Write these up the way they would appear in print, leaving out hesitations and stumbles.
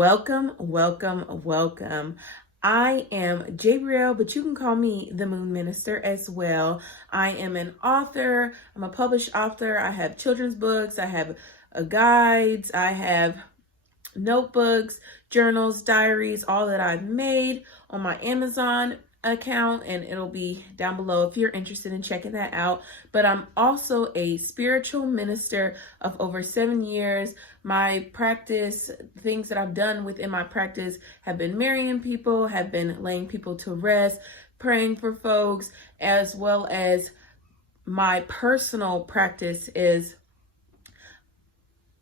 Welcome, welcome, welcome. I am Jabriel, but you can call me the Moon Minister as well. I am an author. I'm a published author. I have children's books. I have guides. I have notebooks, journals, diaries, all that I've made on my Amazon account, and it'll be down below if you're interested in checking that out. But I'm also a spiritual minister of over 7 years. My practice, things that I've done within my practice, have been marrying people, have been laying people to rest, praying for folks, as well as my personal practice is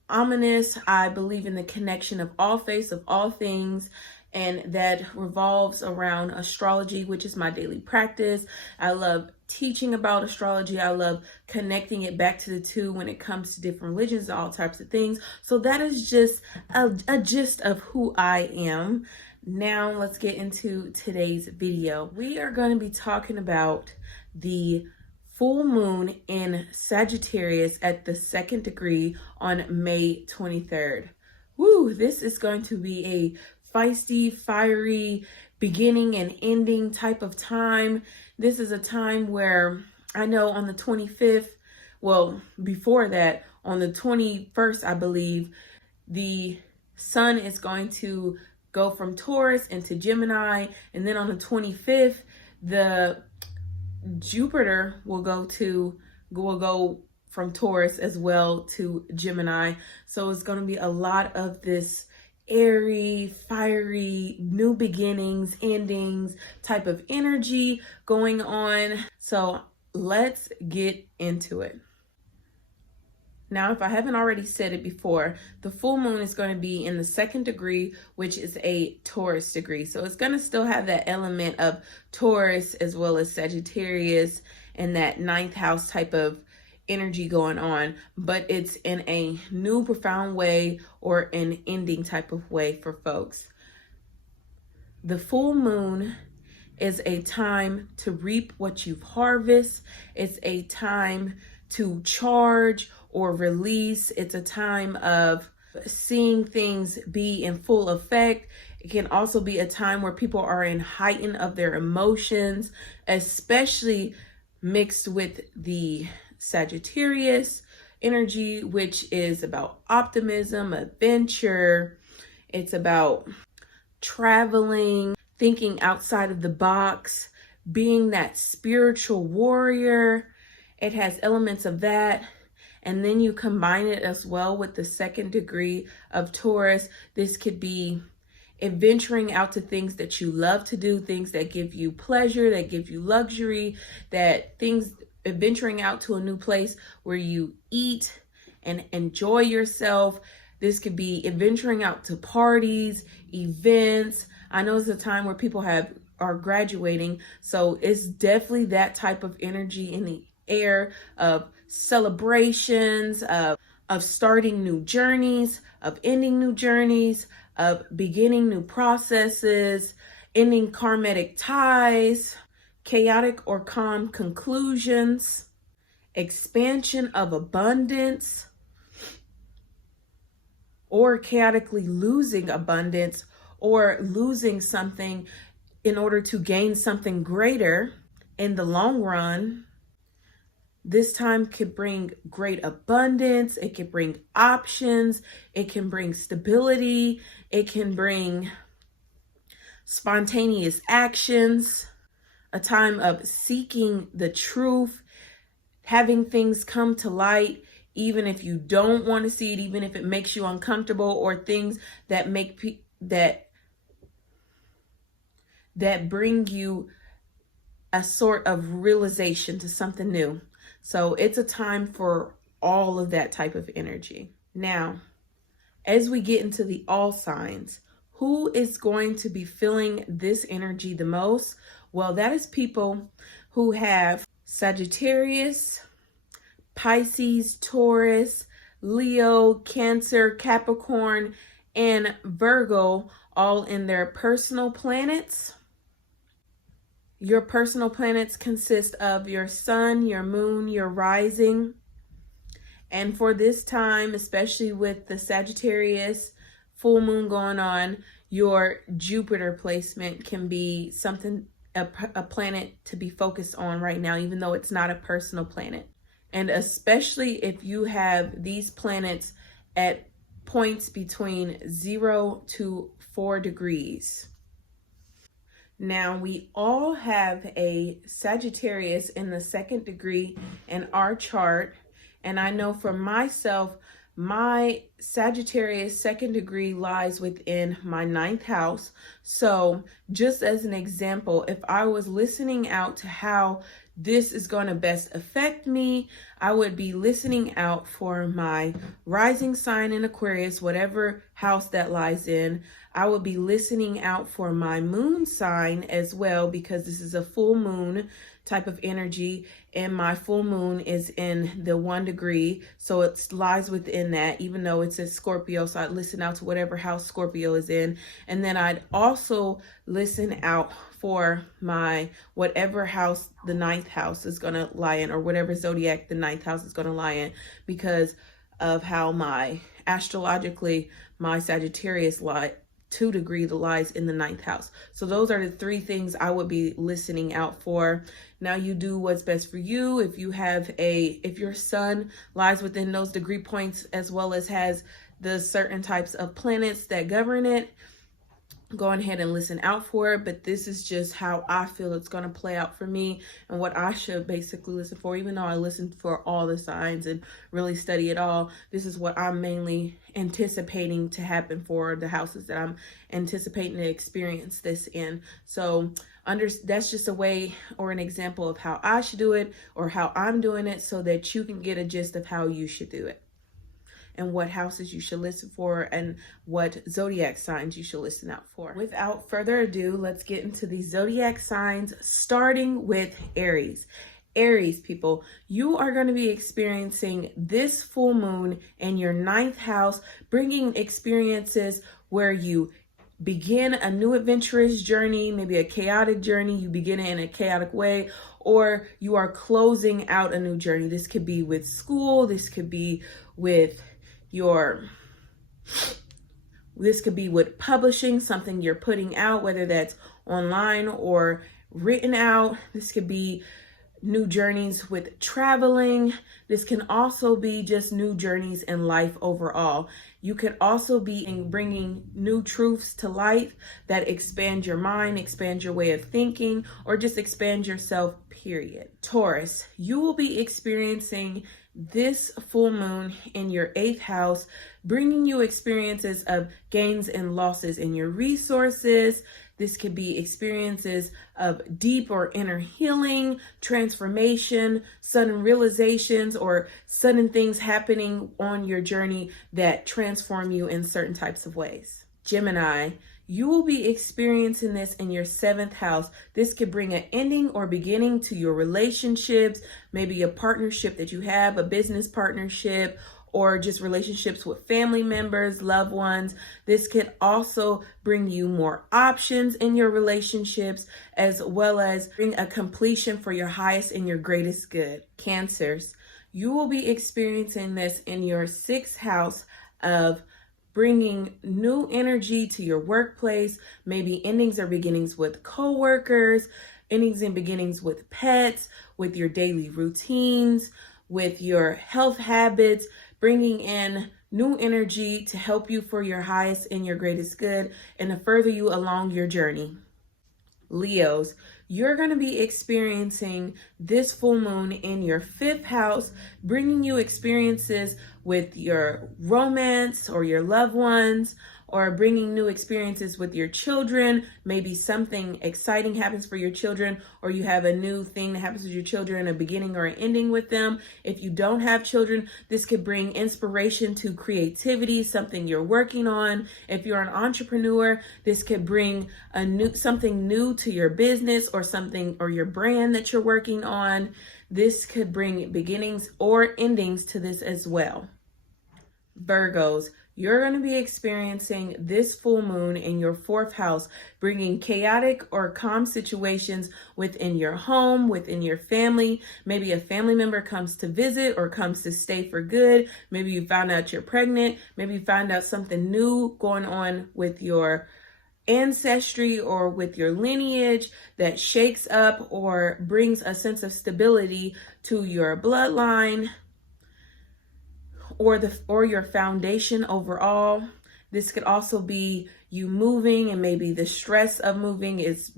ominous. I believe in the connection of all faiths, of all things, and that revolves around astrology, which is my daily practice. I love teaching about astrology. I love connecting it back to the two when it comes to different religions, all types of things. So that is just a gist of who I am. Now let's get into today's video. We are going to be talking about the full moon in Sagittarius at the 2nd degree on May 23rd. Woo, this is going to be a feisty, fiery beginning and ending type of time. This is a time where I know on the 25th, well, before that, on the 21st, I believe, the sun is going to go from Taurus into Gemini. And then on the 25th, the Jupiter will go from Taurus as well to Gemini. So it's going to be a lot of this airy, fiery, new beginnings, endings type of energy going on. So let's get into it. Now, if I haven't already said it before, the full moon is going to be in the 2nd degree, which is a Taurus degree. So it's going to still have that element of Taurus as well as Sagittarius and that 9th house type of energy going on, but it's in a new profound way or an ending type of way for folks. The full moon is a time to reap what you've harvested. It's a time to charge or release. It's a time of seeing things be in full effect. It can also be a time where people are in heighten of their emotions, especially mixed with the Sagittarius energy, which is about optimism, adventure. It's about traveling, thinking outside of the box, being that spiritual warrior. It has elements of that. And then you combine it as well with the 2nd degree of Taurus. This could be adventuring out to things that you love to do, things that give you pleasure, that give you luxury, adventuring out to a new place where you eat and enjoy yourself. This could be adventuring out to parties, events. I know it's a time where people are graduating, so it's definitely that type of energy in the air of celebrations, of starting new journeys, of ending new journeys, of beginning new processes, ending karmic ties, chaotic or calm conclusions, expansion of abundance, or chaotically losing abundance or losing something in order to gain something greater in the long run. This time could bring great abundance. It can bring options. It can bring stability. It can bring spontaneous actions. A time of seeking the truth, having things come to light, even if you don't want to see it, even if it makes you uncomfortable, or things that make that bring you a sort of realization to something new. So it's a time for all of that type of energy. Now, as we get into the all signs, who is going to be feeling this energy the most? Well, that is people who have Sagittarius, Pisces, Taurus, Leo, Cancer, Capricorn, and Virgo all in their personal planets. Your personal planets consist of your sun, your moon, your rising. And for this time, especially with the Sagittarius full moon going on, your Jupiter placement can be something, a planet to be focused on right now, even though it's not a personal planet. And especially if you have these planets at points between 0 to 4 degrees. Now, we all have a Sagittarius in the 2nd degree in our chart. And I know for myself, my Sagittarius 2nd degree lies within my 9th house. So just as an example, if I was listening out to how this is going to best affect me, I would be listening out for my rising sign in Aquarius, whatever house that lies in. I would be listening out for my moon sign as well, because this is a full moon type of energy, and my full moon is in the 1 degree, so it lies within that, even though it's a Scorpio. So I'd listen out to whatever house Scorpio is in, and then I'd also listen out for my whatever house the 9th house is going to lie in, or whatever zodiac the 9th house is going to lie in, because of how my astrologically my Sagittarius 2 degree lies in the 9th house. So those are the 3 things I would be listening out for. Now, you do what's best for you. If your sun lies within those degree points, as well as has the certain types of planets that govern it, go ahead and listen out for it. But this is just how I feel it's going to play out for me, and what I should basically listen for. Even though I listened for all the signs and really study it all, this is what I'm mainly anticipating to happen for the houses that I'm anticipating to experience this in. So that's just a way or an example of how I should do it, or how I'm doing it, so that you can get a gist of how you should do it, and what houses you should listen for, and what zodiac signs you should listen out for. Without further ado, let's get into the zodiac signs, starting with Aries. Aries people, you are going to be experiencing this full moon in your 9th house, bringing experiences where you begin a new adventurous journey, maybe a chaotic journey. You begin it in a chaotic way, or you are closing out a new journey. This could be with school. This could be with publishing, something you're putting out, whether that's online or written out. This could be new journeys with traveling. This can also be just new journeys in life overall. You could also be bringing new truths to light that expand your mind, expand your way of thinking, or just expand yourself, period. Taurus, you will be experiencing this full moon in your 8th house, bringing you experiences of gains and losses in your resources. This could be experiences of deep or inner healing, transformation, sudden realizations, or sudden things happening on your journey that transform you in certain types of ways. Gemini, you will be experiencing this in your 7th house. This could bring an ending or beginning to your relationships, maybe a partnership that you have, a business partnership, or just relationships with family members, loved ones. This could also bring you more options in your relationships, as well as bring a completion for your highest and your greatest good. Cancers, you will be experiencing this in your 6th house of bringing new energy to your workplace, maybe endings or beginnings with coworkers, endings and beginnings with pets, with your daily routines, with your health habits, bringing in new energy to help you for your highest and your greatest good, and to further you along your journey. Leos, you're going to be experiencing this full moon in your 5th house, bringing you experiences with your romance or your loved ones, or bringing new experiences with your children. Maybe something exciting happens for your children, or you have a new thing that happens with your children, a beginning or an ending with them. If you don't have children, this could bring inspiration to creativity, something you're working on. If you're an entrepreneur, this could bring something new to your business, or something, or your brand that you're working on. This could bring beginnings or endings to this as well. Virgos, you're going to be experiencing this full moon in your 4th house, bringing chaotic or calm situations within your home, within your family. Maybe a family member comes to visit or comes to stay for good. Maybe you found out you're pregnant. Maybe you found out something new going on with your ancestry or with your lineage that shakes up or brings a sense of stability to your bloodline or your foundation overall. This could also be you moving, and maybe the stress of moving is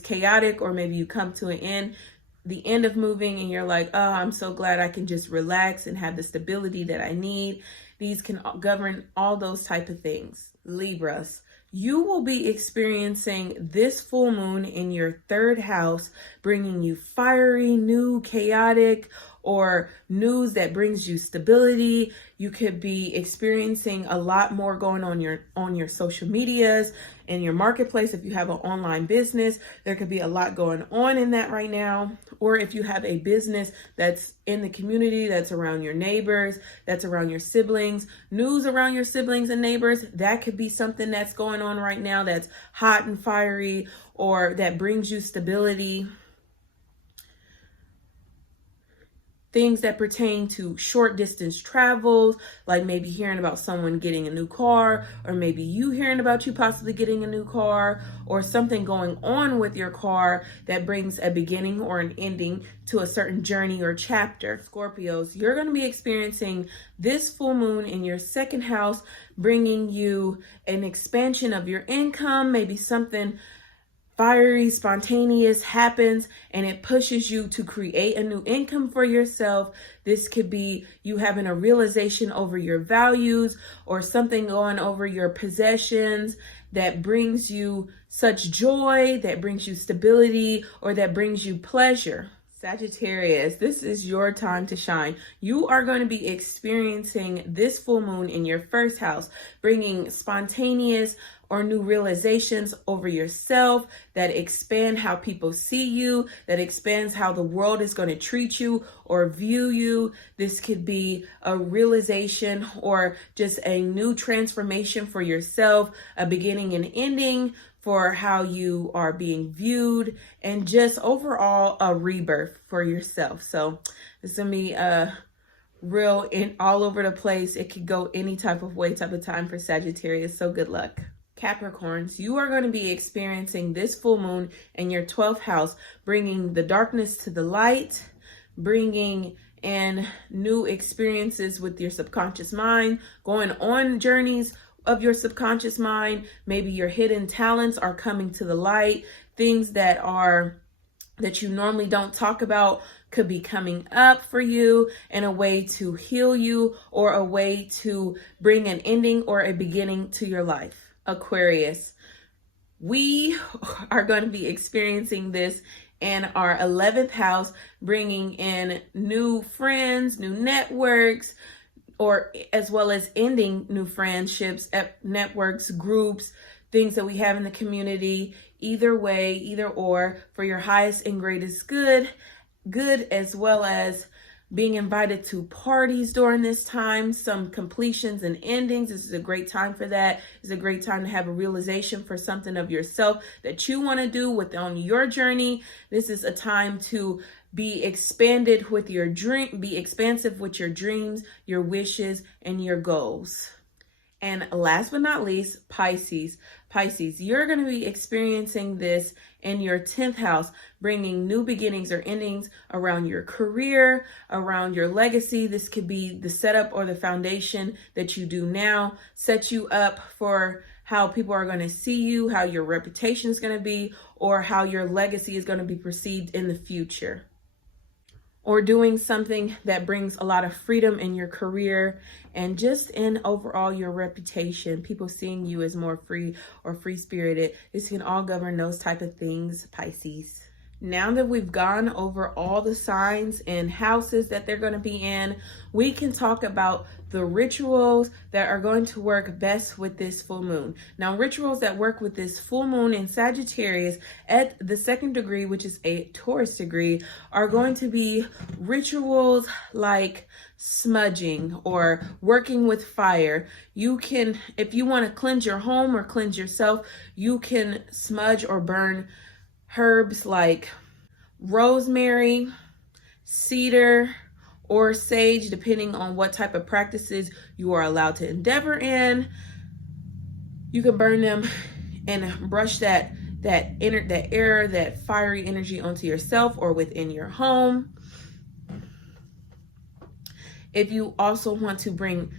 chaotic, or maybe you come to the end of moving and you're like, oh, I'm so glad I can just relax and have the stability that I need. These can govern all those type of things. Libras, you will be experiencing this full moon in your 3rd house, bringing you fiery, new, chaotic, or news that brings you stability. You could be experiencing a lot more going on your social medias and your marketplace. If you have an online business, there could be a lot going on in that right now. Or if you have a business that's in the community, that's around your neighbors, that's around your siblings, news around your siblings and neighbors, that could be something that's going on right now that's hot and fiery, or that brings you stability. Things that pertain to short distance travels, like maybe hearing about someone getting a new car, or maybe you hearing about you possibly getting a new car, or something going on with your car that brings a beginning or an ending to a certain journey or chapter. Scorpios, you're going to be experiencing this full moon in your 2nd house, bringing you an expansion of your income, maybe something fiery, spontaneous happens and it pushes you to create a new income for yourself. This could be you having a realization over your values, or something going over your possessions that brings you such joy, that brings you stability, or that brings you pleasure. Sagittarius, this is your time to shine. You are going to be experiencing this full moon in your 1st house, bringing spontaneous or new realizations over yourself that expand how people see you, that expands how the world is going to treat you or view you. This could be a realization or just a new transformation for yourself, a beginning and ending for how you are being viewed, and just overall a rebirth for yourself. So it's gonna be real in all over the place. It could go any type of way, type of time for Sagittarius. So good luck. Capricorns, you are going to be experiencing this full moon in your 12th house, bringing the darkness to the light, bringing in new experiences with your subconscious mind, going on journeys of your subconscious mind. Maybe your hidden talents are coming to the light. Things that you normally don't talk about could be coming up for you in a way to heal you, or a way to bring an ending or a beginning to your life. Aquarius, we are going to be experiencing this in our 11th house, bringing in new friends, new networks, or as well as ending new friendships, networks, groups, things that we have in the community. Either way, either or, for your highest and greatest good, as well as being invited to parties during this time, some completions and endings. This is a great time for that. It's a great time to have a realization for something of yourself that you want to do on your journey. This is a time to be expanded with your dream, be expansive with your dreams, your wishes, and your goals. And last but not least, Pisces. Pisces, you're going to be experiencing this in your 10th house, bringing new beginnings or endings around your career, around your legacy. This could be the setup or the foundation that you do now, set you up for how people are going to see you, how your reputation is going to be, or how your legacy is going to be perceived in the future. Or doing something that brings a lot of freedom in your career and just in overall your reputation, people seeing you as more free or free-spirited. This can all govern those type of things, Pisces. Now that we've gone over all the signs and houses that they're going to be in, we can talk about the rituals that are going to work best with this full moon. Now, rituals that work with this full moon in Sagittarius at the 2nd degree, which is a Taurus degree, are going to be rituals like smudging or working with fire. You can, if you want to cleanse your home or cleanse yourself, you can smudge or burn herbs like rosemary, cedar, or sage, depending on what type of practices you are allowed to endeavor in. You can burn them and brush that air, that fiery energy onto yourself or within your home. If you also want to bring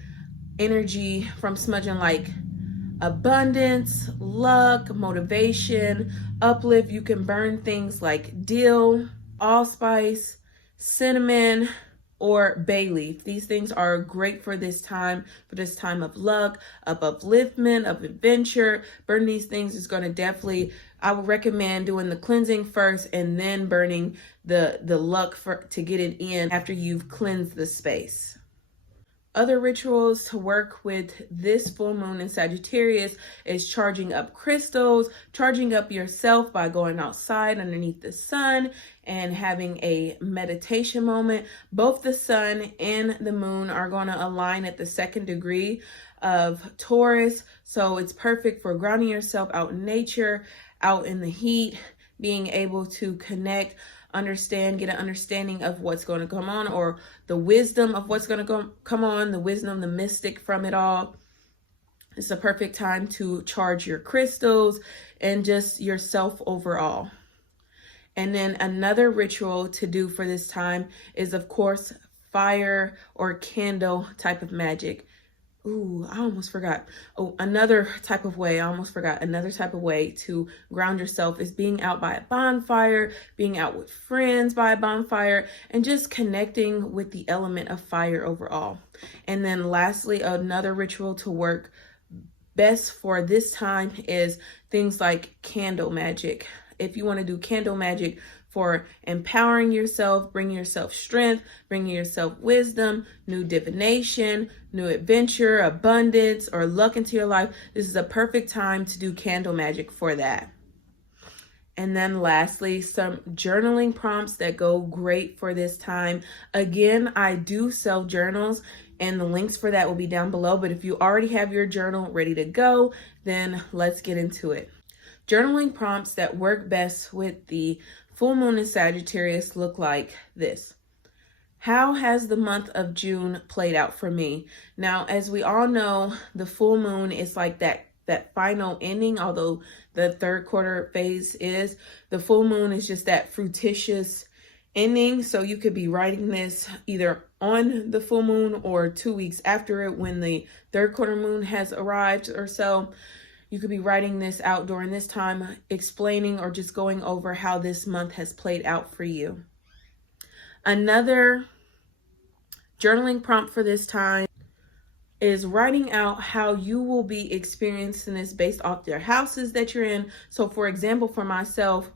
energy from smudging like abundance, luck, motivation, uplift, you can burn things like dill, allspice, cinnamon, or bay leaf. These things are great for this time of luck, of upliftment, of adventure. Burn these things is going to definitely, I would recommend doing the cleansing first and then burning the luck to get it in after you've cleansed the space. Other rituals to work with this full moon in Sagittarius is charging up crystals, charging up yourself by going outside underneath the sun and having a meditation moment. Both the sun and the moon are going to align at the 2nd degree of Taurus. So it's perfect for grounding yourself out in nature, out in the heat, being able to connect, understand, get an understanding of what's going to come on, or the wisdom of what's going to come on, the wisdom, the mystic from it all. It's a perfect time to charge your crystals and just yourself overall. And then another ritual to do for this time is, of course, fire or candle type of magic. Ooh, I almost forgot. Another type of way to ground yourself is being out by a bonfire, being out with friends by a bonfire, and just connecting with the element of fire overall. And then lastly, another ritual to work best for this time is things like candle magic. If you want to do candle magic for empowering yourself, bringing yourself strength, bringing yourself wisdom, new divination, new adventure, abundance, or luck into your life, this is a perfect time to do candle magic for that. And then lastly, some journaling prompts that go great for this time. Again, I do sell journals, and the links for that will be down below. But if you already have your journal ready to go, then let's get into it. Journaling prompts that work best with the full moon in Sagittarius look like this. How has the month of June played out for me? Now, as we all know, the full moon is like that final ending, although the 3rd quarter phase is. The full moon is just that fruititious ending. So you could be writing this either on the full moon or 2 weeks after it when the 3rd quarter moon has arrived or so. You could be writing this out during this time, explaining or just going over how this month has played out for you. Another journaling prompt for this time is writing out how you will be experiencing this based off their houses that you're in. So for example, for myself,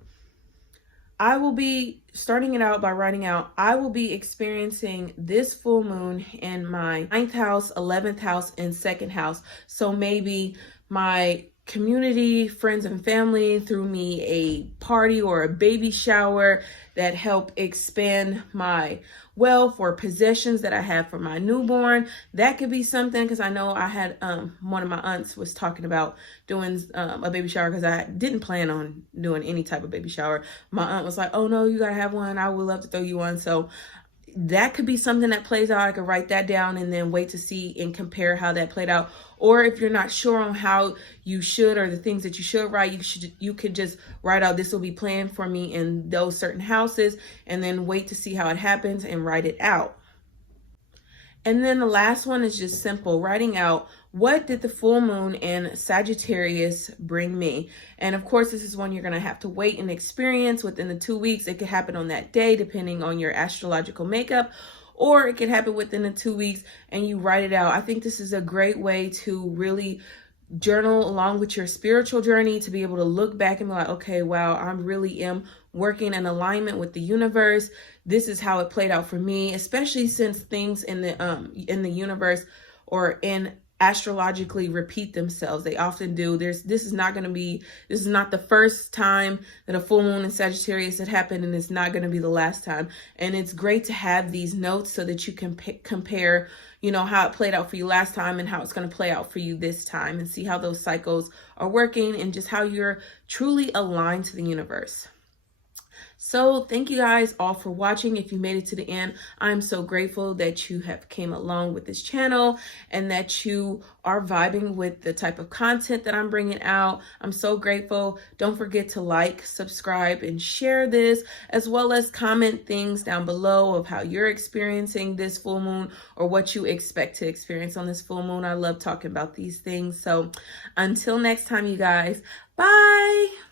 I will be starting it out by writing out, I will be experiencing this full moon in my 9th house, 11th house, and 2nd house. So maybe my community, friends and family threw me a party or a baby shower that helped expand my wealth or possessions that I have for my newborn. That could be something, because I know I had one of my aunts was talking about doing a baby shower, because I didn't plan on doing any type of baby shower. My aunt was like, oh no, you gotta have one. I would love to throw you one. So that could be something that plays out. I could write that down and then wait to see and compare how that played out. Or if you're not sure on how you should, or the things that you should write, you could just write out, this will be planned for me in those certain houses, and then wait to see how it happens and write it out. And then the last one is just simple, writing out, what did the full moon in Sagittarius bring me? And of course, this is one you're going to have to wait and experience within the 2 weeks. It could happen on that day, depending on your astrological makeup, or it could happen within the 2 weeks and you write it out. I think this is a great way to really journal along with your spiritual journey to be able to look back and be like, okay, wow, I really am working in alignment with the universe. This is how it played out for me, especially since things in the universe or in astrologically repeat themselves. They often do. This is not the first time that a full moon in Sagittarius had happened, and it's not going to be the last time. And it's great to have these notes so that you can compare, you know, how it played out for you last time and how it's going to play out for you this time, and see how those cycles are working and just how you're truly aligned to the universe. So thank you guys all for watching. If you made it to the end, I'm so grateful that you have came along with this channel and that you are vibing with the type of content that I'm bringing out. I'm so grateful. Don't forget to like, subscribe, and share this, as well as comment things down below of how you're experiencing this full moon or what you expect to experience on this full moon. I love talking about these things. So until next time, you guys, bye.